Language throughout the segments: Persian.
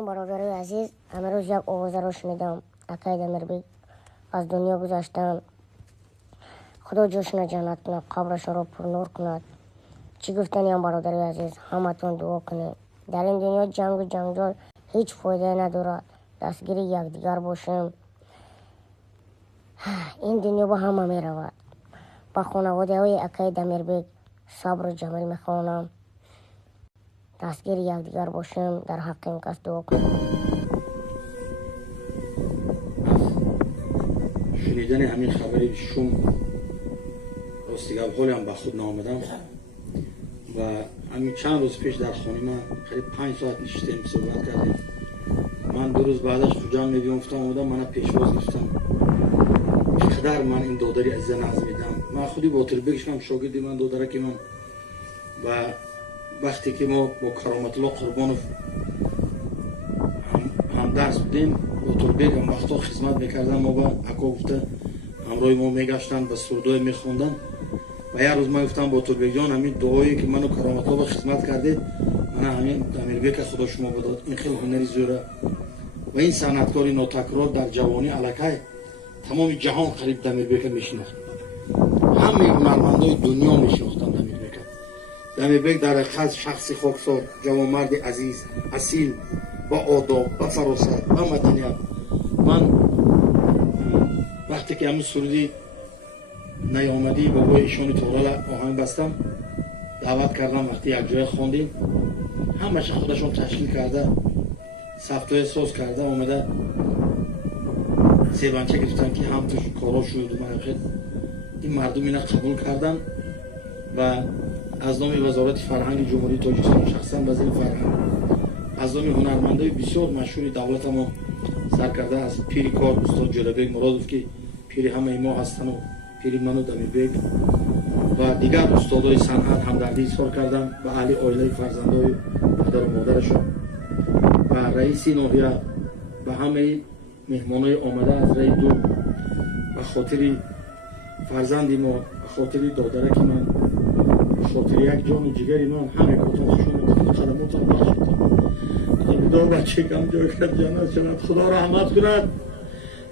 برادرای عزیز، امروز یک آوازه را شنیدم. اکای دمیربیگ از دنیا گذشتند. خدا جاشون جنت کند، قبرشون را پر نور کند. چی گفتنی هم برادرای عزیز، همتون دعا کنید. در این دنیا جنگ و جنجال هیچ فایده ندارد. دستگیر یکدیگر باشیم. این دنیا با همه می رود. با خانواده های اکای دمیربیگ صبر و جمیل میخوانم. دستگیر یکدیگر باشیم، در حق این کس دعا کنیم. شنیدن همین خبری شوم راستیگه حالی هم به خود نامدم و همین چند روز پیش در خانه من قریب 5 ساعت نشستیم صحبت کردیم. من 2 روز بعدش تو جمع بیافتم آمدم، من پیشواز گفتم چقدر من این دادری عزیز ناز میدم. من خودی با تربیتشم شاگردی من دادرک من و وقتی که ما با کرامت الله قربانوف هم درس بودیم با تربیت هم وقتا خدمت میکردن، ما با اکا گفته همراه ما میگشتن به سردای میخوندن و یک روز من گفتم با تربیت جان همین دعایی که منو کرامت الله خدمت کرده من همین دمیربیگ خدا شما بداد. این خیلی هنری زوره و این صنعتکاری ناتکرار در جوانی الکای تمام جهان قریب دمیربیگ میشناخت. همه هنرمندای دنیا میشناختن دمیربیگ. دمیربیگ در حقیقت شخصی خاکسار، جوانمرد عزیز، اصیل، با آداب، با فراست، با مدنیت. من وقتی که همین سرودی نیامدی بابای ایشانی تورال آهنگ بستم دعوت کردم، وقتی یک جای خواندیم همش خودشون تشکیل کرده، صفتای ساز کرده آمده سیبانچه گرفتن که هم توش کارا شد و من خیلی این مردم اینا قبول کردن و از نام وزارت فرهنگ جمهوری تاجیکستان شخصا وزیر فرهنگ از نام هنرمندای بسیار مشهور دولت ما سرکرده از پیری کار استاد جلبیگ مرادوف که پیری همه ما هستن و پیری منو دمیربیگ و دیگر استادای صنعت همدردی اظهار کردن به اهل عائله فرزندای پدر و مادرشون و رئیس ناحیه و همه مهمانای آمده از رای دو به خاطر فرزندی ما، به خاطر دادرک من، به خاطر یک جان و جگری من همه کتون خوشون خدماتون بخش کنم. دو بچه کم جای کرد جانت شد، خدا رحمت کند.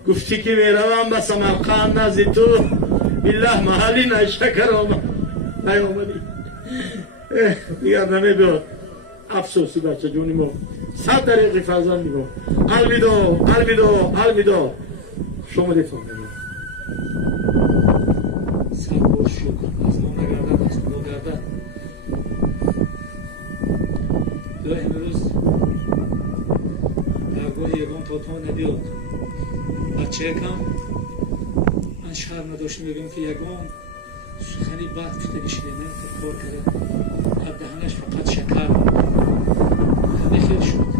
گفتی که میروم به سمرقند نزد تو، بالله محلی نشکر آمد نیامدی دیگر نمیداد. افسوسی بچه جونی ما 100 دقیقی فرزندی ما. الویدا الویدا الویدا. شما دیتون سربار شکر از ما نگردن از خدا گردن. یا امروز درگاه یگان تا ندیاد بچه یکم من شرم نداشتم بگم که یگان سخنی بد کشته نشیده من تکرار کرده از دهنش فقط شکر همه خیلی شد.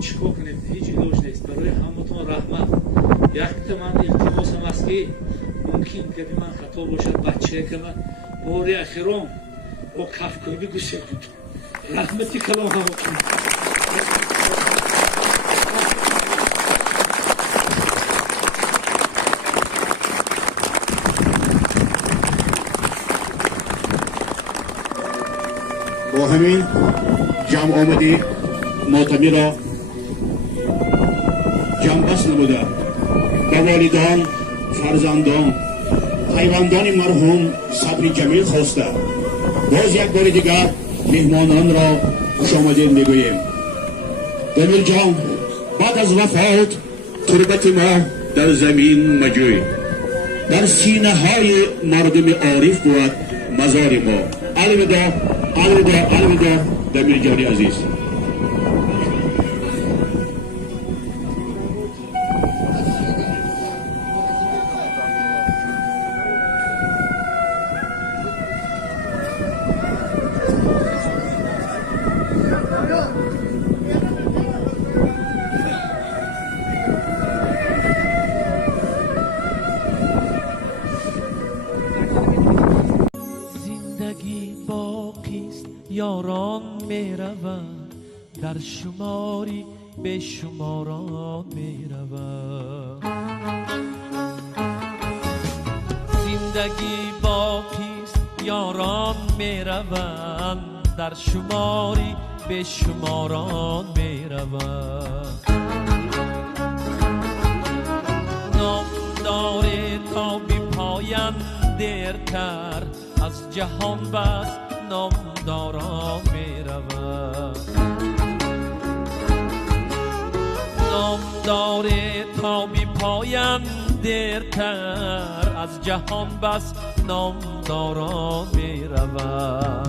چیکار کنیم؟ هیچ علاج نیست. برای همتون رحمت یک من التماسم است که ممکن که من خطا باشد بچه که من باری اخیرام با کفکایی گوشه کنید رحمتی کلام همتون. با همین جمع آمدی ماتمی را جمع بس نموده به والدان، فرزندان، پیوندان مرحوم صبری جمیل خواسته باز یک بار دیگر مهمانان را خوش آمدید میگوییم. دمیر جان بعد از وفات تربت ما در زمین مجوی، در سینه های مردم عارف بود مزار ما. الوداع الوداع الوداع دمیر جانی عزیز. یاران می روند در شماری به شماران می روند. زندگی باقیست یاران می روند در شماری به شماران می رود. نام داره تا بی پایان دیرتر از جهان بس نامداران می رود. نام داره تا بی پایان دیرتر از جهان بس نامداران می رود.